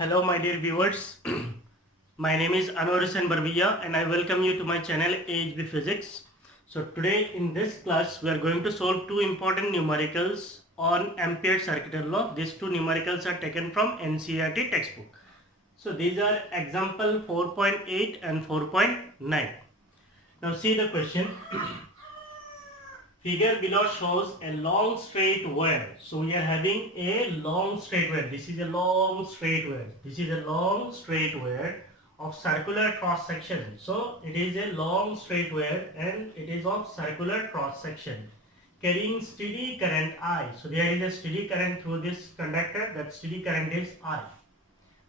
Hello, my dear viewers. My name is Anwar Hussain Barbiya and I welcome you to my channel AHB Physics. So today in this class we are going to solve two important numericals on Ampere circular law. These two numericals are taken from NCERT textbook. So these are example 4.8 and 4.9. Now see the question. Figure below shows a long straight wire. So we are having a long straight wire. This is a long straight wire. This is a long straight wire of circular cross section. So it is a long straight wire and it is of circular cross section carrying steady current I. So there is a steady current through this conductor. That steady current is I.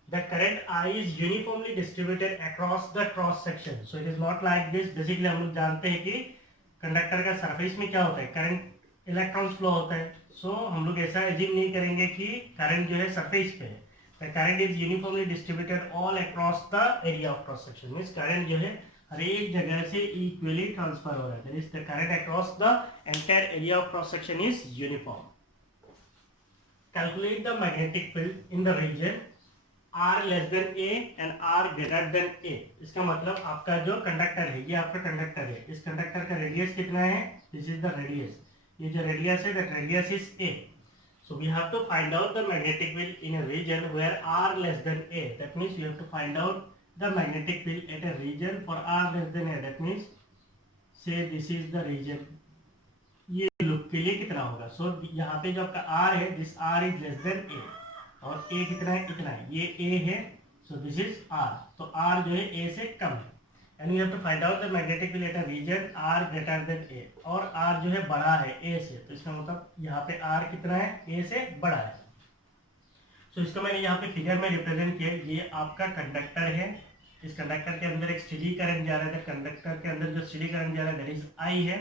The current I is uniformly distributed across the cross section. So it is not like this. Basically हम लोग जानते हैं कि कंडक्टर का सरफेस में क्या होता है, करंट इलेक्ट्रॉन्स फ्लो होता है. सो हम लोग ऐसा एज्यूम नहीं करेंगे कि करंट जो है सरफेस पे है. The current is uniformly distributed all across the area of cross section. Means current जो है हर एक जगह से इक्वली ट्रांसफर हो रहा है. That is the current across the entire area of cross section is uniform. Calculate the magnetic field in the region R less than A and R greater than A. इसका मतलब आपका जो कंडक्टर है, ये आपका कंडक्टर है. इस कंडक्टर का रेडियस कितना है? This is the radius. ये जो रेडियस है, that radius is A. So we have to find out the magnetic field in a region where R less than A. That means we have to find out the magnetic field at a region for R less than A. That means say this is the region. ये लूप के लिए कितना होगा? So यहाँ पे जो आपका R है, this R is less than A. और A कितना है? इतना है. ये A है. So this is R. तो R जो है A से कम है. And you have to find out the magnetic field at a region R greater than A. और R जो है बड़ा है A से. तो इसका मतलब यहाँ पे R कितना है? A से बड़ा है. सो इसको मैंने यहाँ पे फिगर में रिप्रेजेंट किया. ये आपका कंडक्टर है. इस कंडक्टर के अंदर एक स्टेडी करंट जा रहा है. कंडक्टर के अंदर जो स्टेडी करंट जा रहा है दैट इज I है.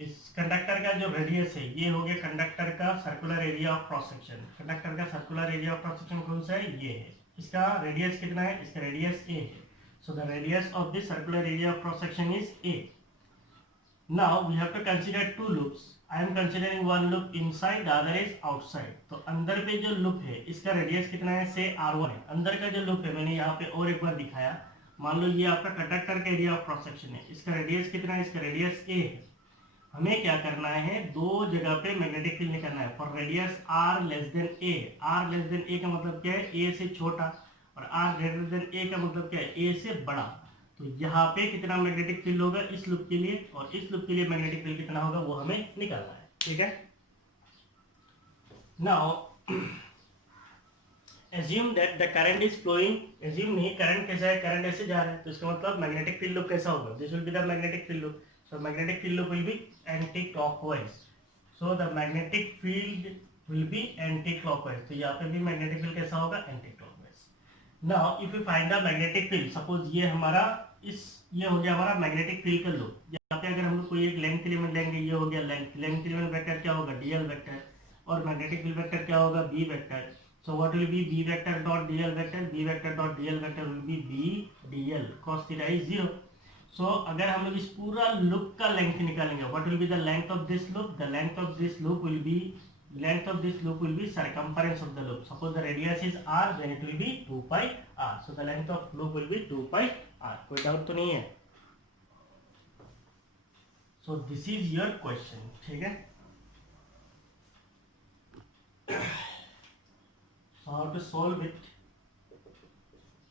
इस कंडक्टर का जो रेडियस है, ये हो गया कंडक्टर का circular area of cross section. Conductor का circular area of cross section कौन सा है? ये है. इसका रेडियस कितना है? इसका रेडियस a है. So the radius of this circular area of cross section is a. Now we have to consider two loops. I am considering one loop inside, the other is outside. तो अंदर पे जो लूप है, इसका रेडियस कितना है? से r1 है. अंदर का जो लूप है, मैंने यहाँ पे और एक बार दिखाया. मान लो ये आपका कंडक्टर का एरिया ऑफ क्रॉस सेक्शन है. इसका रेडियस कितना है? इसका रेडियस a है. हमें क्या करना है? दो जगह पे मैग्नेटिक फील्ड निकालना है. For radius r less than a. r less than a का मतलब क्या है? a से छोटा. और r ग्रेटर देन a का मतलब क्या है? a से बड़ा. तो यहाँ पे कितना मैग्नेटिक फील्ड होगा इस लूप के लिए, और इस लूप के लिए मैग्नेटिक फील्ड कितना होगा वो हमें निकालना है. ठीक है. Now assume that the current is flowing. assume नहीं, करंट कैसा है? करंट ऐसे जा रहा है. तो इसका मतलब मैग्नेटिक फील्ड लूप कैसा होगा? This will be the magnetic field loop. So magnetic field loop will be anti-clockwise. So the magnetic field will be anti-clockwise. तो यहाँ पे भी magnetic field कैसा होगा? Anti-clockwise. Now if we find the magnetic field, suppose ये हमारा ये हो गया हमारा magnetic field का loop. यहाँ पे अगर हम लोग कोई एक length element लेंगे, ये हो गया length element vector क्या होगा? dl vector. और magnetic field vector क्या होगा? b vector. So what will be b vector dot dl vector? b vector dot dl vector will be b dl. Cos theta is 0. सो अगर हम लोग इस पूरा लूप का लेंथ निकालेंगे, what will be the length of this loop? The length of this loop will be circumference of the loop. Suppose the radius is r, then it will be 2 pi r. So the length of loop will be 2 pi r. कोई डाउट तो नहीं है? So this is your question. ठीक है. So how to solve it?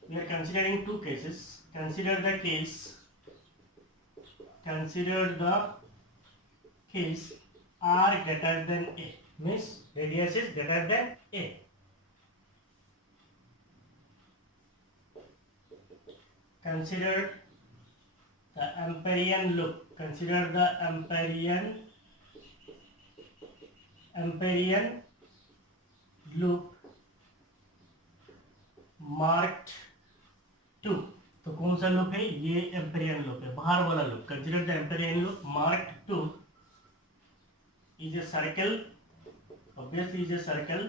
We are considering two cases. Consider the case r greater than a, means radius is greater than a. Consider the Amperian loop. Consider the Amperian loop marked 2. तो कौन सा लूप है? ये Amperian loop है, बाहर वाला loop. Consider the Amperian loop marked 2 is a circle, obviously is a circle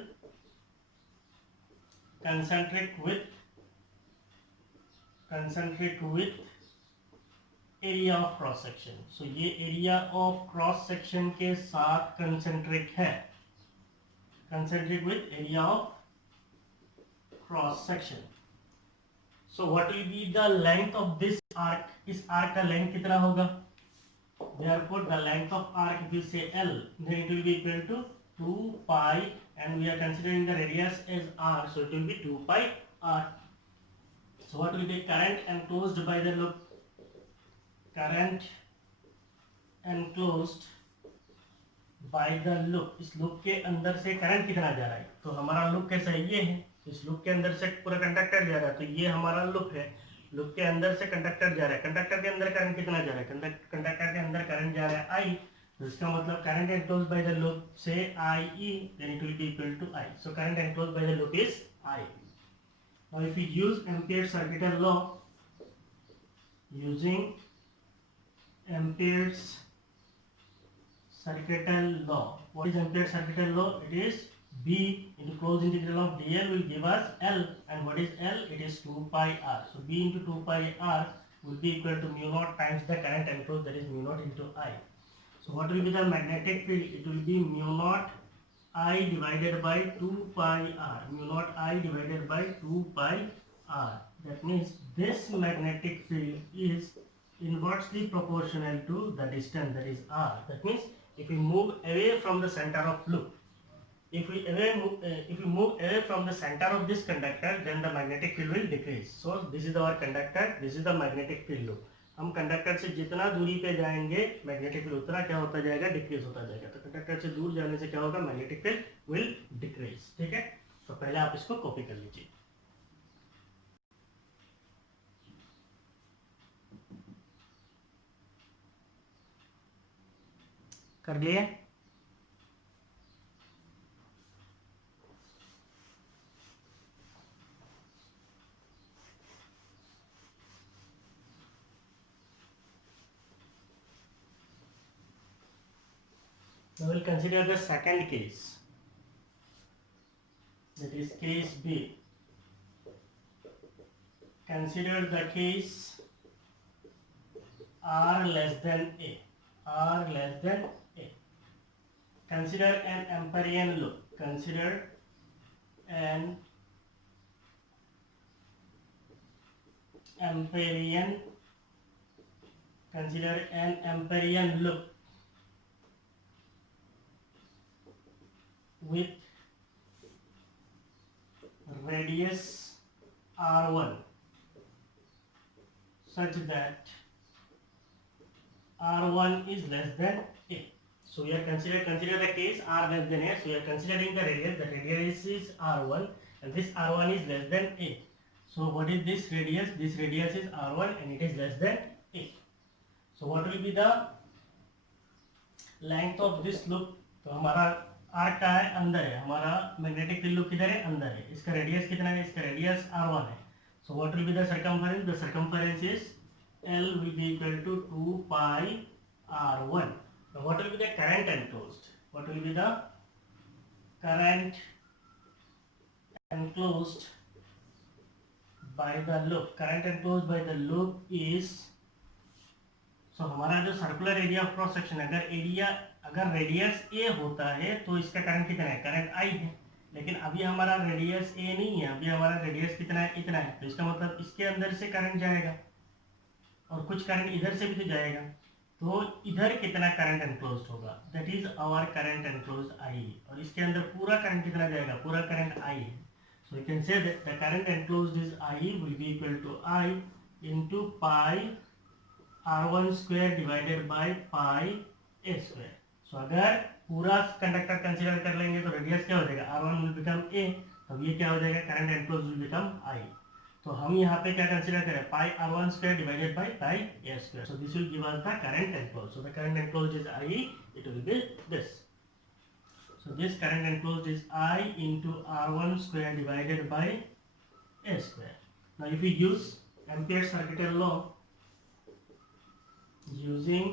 concentric with area of cross section. So ये area of cross section के साथ concentric है, concentric with area of cross section. So what will be the length of this arc? इस arc का length कितना होगा? Therefore the length of arc, if you say L, then it will be equal to 2 pi, and we are considering the radius as r, so it will be 2 pi r. So what will be current enclosed by the loop? Current enclosed by the loop. इस लूप के अंदर से करंट कितना जा रहा है? तो हमारा लूप कैसा है? ये है, इस लूप के अंदर से पूरा कंडक्टर जा रहा है, तो ये हमारा लूप है, लूप के अंदर से कंडक्टर जा रहा है, कंडक्टर के अंदर करंट कितना जा रहा है? कंडक्टर के अंदर करंट जा रहा है I, तो इसका मतलब current enclosed by the loop से IE, then it will be equal to I. So current enclosed by the loop is I. Now if we use Ampere's circuital law, using Ampere's circuital law. What is Ampere's circuital law? It is B into closed integral of dl will give us L, and what is L? It is 2 pi r. So B into 2 pi r will be equal to mu naught times the current enclosed, that is mu naught into I. So what will be the magnetic field? It will be mu naught I divided by 2 pi r. Mu naught I divided by 2 pi r. That means this magnetic field is inversely proportional to the distance, that is r. That means if we move away from the center of loop, if we move away from the center of this conductor, then the magnetic field will decrease. So this is our conductor, this is the magnetic field loop. हम कंडक्टर से जितना दूरी पे जाएंगे magnetic field उतना क्या होता जाएगा? डिक्रीज होता जाएगा. तो कंडक्टर से दूर जाने से क्या होगा? Magnetic field will decrease. ठीक है, तो पहले आप इसको कॉपी कर लीजिए. कर लिए? Now we will consider the second case, that is case B. Consider the case R less than A. R less than A. Consider an Amperian loop. Consider an Amperian loop with radius r1 such that r1 is less than a. So we are consider the case r less than a. So we are considering the radius. The radius is r1 and this r1 is less than a. So what is this radius? This radius is r1 and it is less than a. So what will be the length of this loop? तो हमारा आर्क का है अंदर है, हमारा magnetic field loop किधर है? अंदर है. इसका रेडियस कितना है? इसका रेडियस r1 है. So what will be the circumference? The circumference is L will be equal to 2 pi r1. Now what will be the current enclosed? What will be the current enclosed by the loop? Current enclosed by the loop is, so हमारा जो circular area of cross section, अगर रेडियस ए होता है तो इसका करंट कितना है? Current I है. लेकिन अभी हमारा रेडियस ए नहीं है, अभी हमारा रेडियस कितना है? इतना है. तो इसका मतलब इसके अंदर से करंट जाएगा और कुछ करंट इधर से भी तो जाएगा. तो इधर कितना करंट एनक्लोज्ड होगा? That is our current enclosed I. और इसके अंदर पूरा करंट कितना जाएगा? पूरा करंट आई है. So you can say that the current enclosed is I will be equal to I into pi r1 square divided by pi a square. So अगर पूरा कंडक्टर कंसीडर कर लेंगे तो रेडियस क्या हो जाएगा? r1 will become a. तब ये क्या हो जाएगा? Current enclosed will become I. तो हम यहाँ पे क्या कंसीडर करें? पाई r1 square divided by pi a square. So this will give us the current enclosed. So the current enclosed is I. It will be this. So this current enclosed is I into r1 square divided by a square. Now if we use Ampere's circuital law, using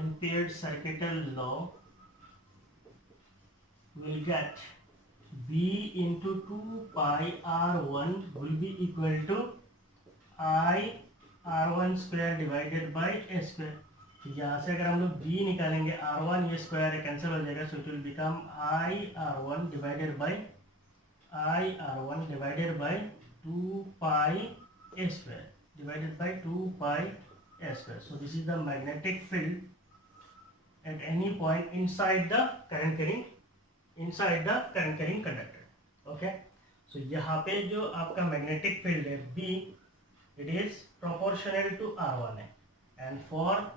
Ampere's circuital law, we'll get B into 2 pi r1 will be equal to I r1 square divided by a square. तो यहाँ से अगर हम लोग B निकालेंगे, r1 ये square cancel हो जाएगा, so it will become I r1 divided by I r1 divided by 2 pi a square divided by 2 pi a square. So this is the magnetic field at any point inside the current carrying conductor. Okay, so यहाँ पे जो आपका magnetic field है B, it is proportional to r1 है, and for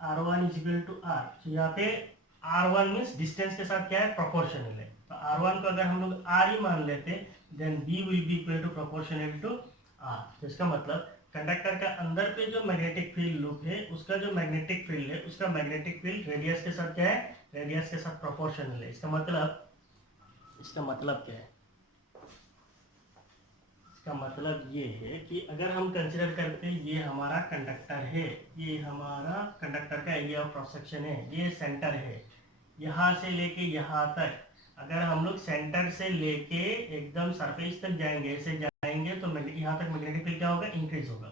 r1 is equal to r. so यहाँ पे r1 means distance के साथ क्या है, प्रोपोर्शनल है. तो r1 को अगर हम लोग r ही मान लेते, then b will be equal to proportional to r. तो इसका मतलब कंडक्टर का अंदर पे जो मैग्नेटिक फील्ड लूप है, उसका जो मैग्नेटिक फील्ड है, उसका मैग्नेटिक फील्ड रेडियस के साथ क्या है, रेडियस के साथ प्रोपोर्शनल है. इसका मतलब क्या है, इसका मतलब ये है कि अगर हम कंसिडर करते हैं ये हमारा कंडक्टर है, ये हमारा कंडक्टर का एरिया ऑफ क्रॉस सेक्शन है, ये सेंटर है, यहाँ से लेके यहाँ तक अगर हम लोग सेंटर से लेके एकदम सरफेस तक जाएंगे, ऐसे जाएंगे तो यहाँ तक मैग्नेटिक फील्ड क्या होगा, इंक्रीज होगा.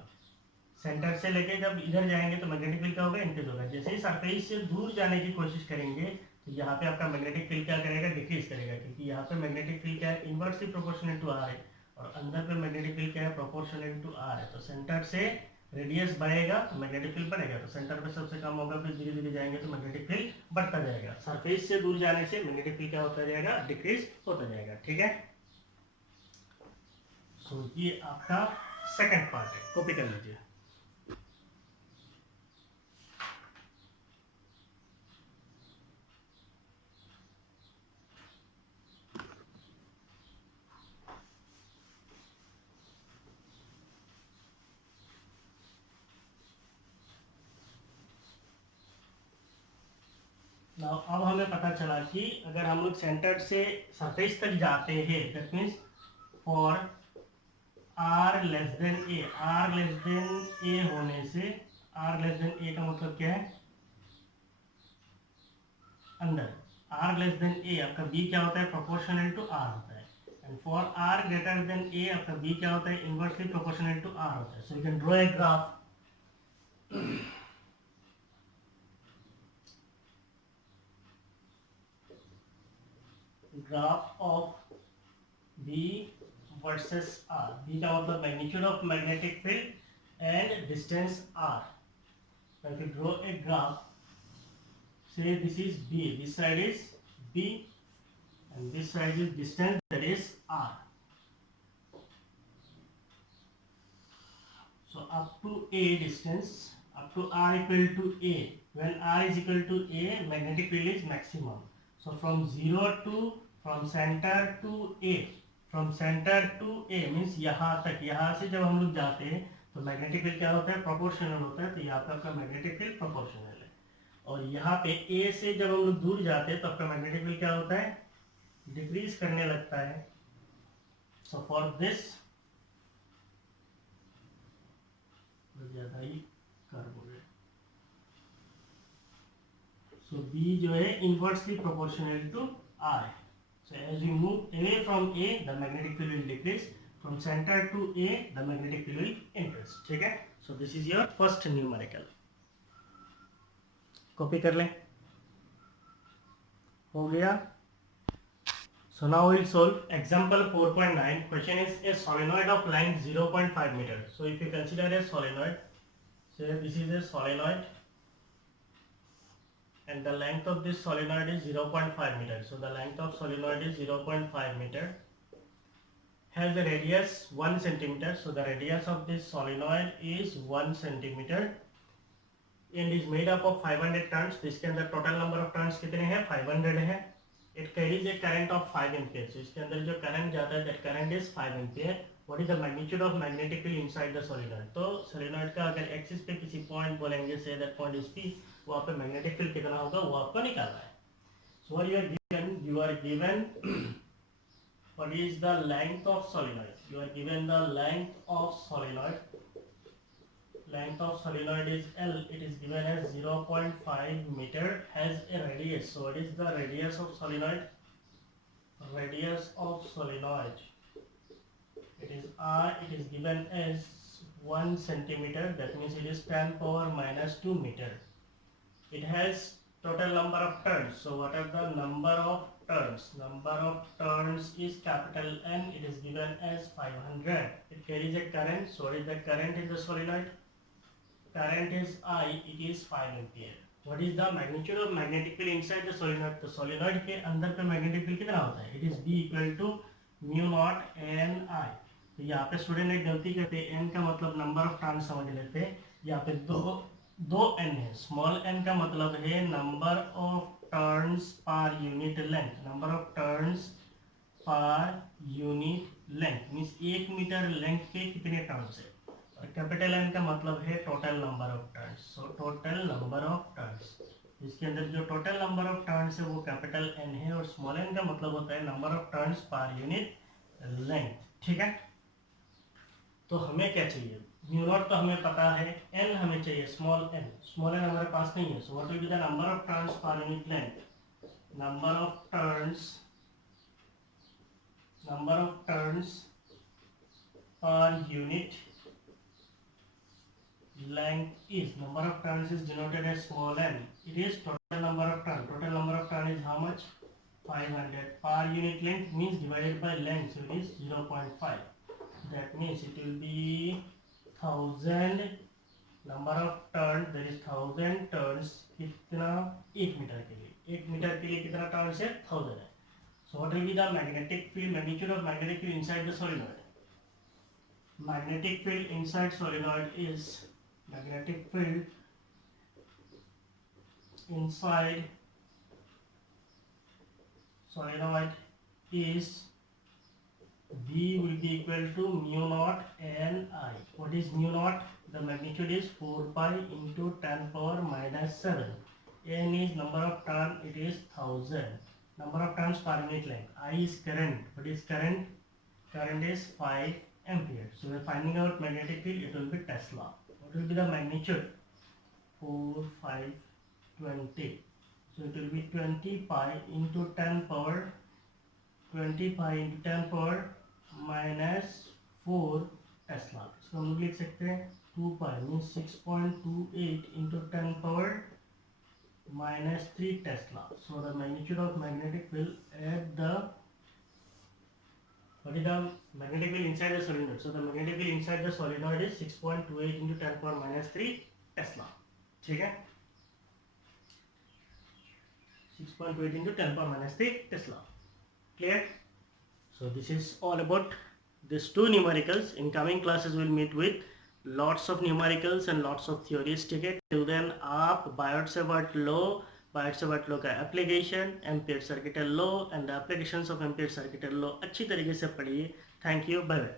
सेंटर से लेके जब इधर जाएंगे तो मैग्नेटिक फील्ड क्या होगा, इंक्रीज होगा. जैसे ही सरफेस से दूर जाने की कोशिश करेंगे तो यहाँ पे आपका मैग्नेटिक फील्ड क्या करेगा, डिक्रीज करेगा, क्योंकि यहाँ पे मैग्नेटिक फील्ड क्या है, इनवर्सली प्रोपोर्शनल टू आर है, और अंदर पे मैग्नेटिक फील्ड क्या है, प्रोपोर्शनल टू आर है. तो सेंटर से रेडियस बढ़ेगा तो मैग्नेटिक फील्ड बढ़ेगा. तो सेंटर पे सबसे कम होगा, फिर धीरे धीरे जाएंगे तो मैग्नेटिक फील्ड बढ़ता जाएगा. सरफेस से दूर जाने से मैग्नेटिक फील्ड क्या होता जाएगा, डिक्रीज होता जाएगा. ठीक है, सो ये आपका सेकंड पार्ट है, कॉपी कर लीजिए. अब हमें पता चला कि अगर हम लोग सेंटर से सरफेस तक जाते हैं, that means for r less than a, r less than a होने से, आर लेस देन ए का मतलब क्या है, अंदर. आर लेस देन ए आपका बी क्या होता है, प्रोपोर्शनल टू आर होता है. And for r greater than a आपका बी क्या होता है, इनवर्सली प्रोपोर्शनल टू आर होता है. So you can draw a graph. Graph of B versus r. B का मतलब magnitude of magnetic field and distance r. If you draw a graph, say this is B, this side is B, and this side is distance, that is r. So up to a distance, up to r equal to a. When r is equal to a, magnetic field is maximum. So from center to a. From centre to a means यहाँ तक, यहाँ से जब हम लोग जाते हैं तो मैग्नेटिक फील्ड क्या होता है, प्रोपोर्शनल होता है. तो यहाँ पे आपका मैग्नेटिक फील्ड प्रोपोर्शनल है. और यहाँ पे ए से जब हम लोग दूर जाते हैं तो आपका मैग्नेटिक फील्ड क्या होता है, डिक्रीज करने लगता है. सो फॉर दिस ज्यादा ही कर बोले. सो बी जो है inversely proportional to r. So as we move away from A, the magnetic field will decrease. From center to A, the magnetic field will increase. ठीक है? So this is your first numerical. Copy कर लें. हो गया. So now we'll solve example 4.9. Question is a solenoid of length 0.5 meter. So if you consider a solenoid, say this is a solenoid, and the length of this solenoid is 0.5 meter. So the length of solenoid is 0.5 meter. Has a radius 1 centimeter. So the radius of this solenoid is 1 centimeter and is made up of 500 turns. इसके अंदर total number of turns कितने हैं, 500 है. It carries a current of 5 ampere. So इसके अंदर जो current जाता है, that current is 5 ampere. What is the magnitude of magnetic field inside the solenoid? तो solenoid का अगर एक्सिस पे किसी पॉइंट बोलेंगे, say that point is P, वहाँ पे मैग्नेटिक फील्ड कितना होगा वो आपको निकालना है. So what you are given what is the length of solenoid? You are given the length of solenoid. Length of solenoid is L. It is given as 0.5 meter. Has a radius. So what is the radius of solenoid? Radius of solenoid, it is R. It is given as 1 centimeter. That means it is 10 power minus 2 meter. It has total number of turns. So what are the number of turns? Number of turns is capital N. It is given as 500. It carries a current. So what is the current in the solenoid? Current is I. It is 5 ampere. What is the magnitude of magnetic field inside the solenoid? तो solenoid के अंदर पे magnetic field कितना होता है? It is B equal to mu naught N I. तो यहाँ पे स्टूडेंट एक गलती करते हैं, N का मतलब नंबर ऑफ टर्न समझ लेते हैं. यहाँ पे दो N है. स्मॉल n का मतलब है number of turns per unit length. Number of turns per unit length means 1 metre length के कितने टर्न्स है. कैपिटल एन का मतलब है total number of turns. So total number of turns, इसके अंदर जो टोटल नंबर ऑफ टर्न्स है वो कैपिटल एन है, और स्मॉल एन का मतलब होता है number of turns per unit length. ठीक है, तो हमें क्या चाहिए? म्यू नॉट तो हमें पता है, एन हमें चाहिए स्मॉल एन. स्मॉल एन हमारे पास नहीं है. So what will be the number of turns per unit length? Number of turns per unit length is, number of turns is denoted as small n. It is total number of turn. Total number of turn is how much? 500. Per unit length means divided by length, so it is 0.5. That means it will be 1000 number of turns. There is 1000 turns. कितना? 1 मीटर के लिए. 1 मीटर के लिए कितना टर्न्स है? 1000 है. So what will be the magnetic field, magnitude of magnetic field inside the solenoid? Magnetic field inside solenoid is, magnetic field inside solenoid is B will be equal to mu naught N I. What is mu naught? The magnitude is 4 pi into 10 power minus 7. N is number of turn, it is 1000. Number of turns per unit length. I is current. What is current? Current is 5 ampere. So we are finding out magnetic field, it will be Tesla. What will be the magnitude? 4, 5, 20. So it will be 20 pi into 10 power, 20 pi into 10 power minus 4 Tesla. So हम लोग लिख सकते हैं 2 pi means 6.28 into 10 power minus 3 Tesla. So the magnitude of magnetic field at the, what is the magnetic field inside the solenoid? So the magnetic field inside the solenoid is 6.28 into 10 power minus 3 Tesla. ठीक है, 6.28 into 10 power minus 3 Tesla. Clear? So this is all about these two numericals. In coming classes we'll meet with lots of numericals and lots of theories. ठीक है, till then आप Biot Savart law का application, Ampere circuital law and the applications of Ampere circuital law अच्छी तरीके से पढ़िए. Thank you, bye bye.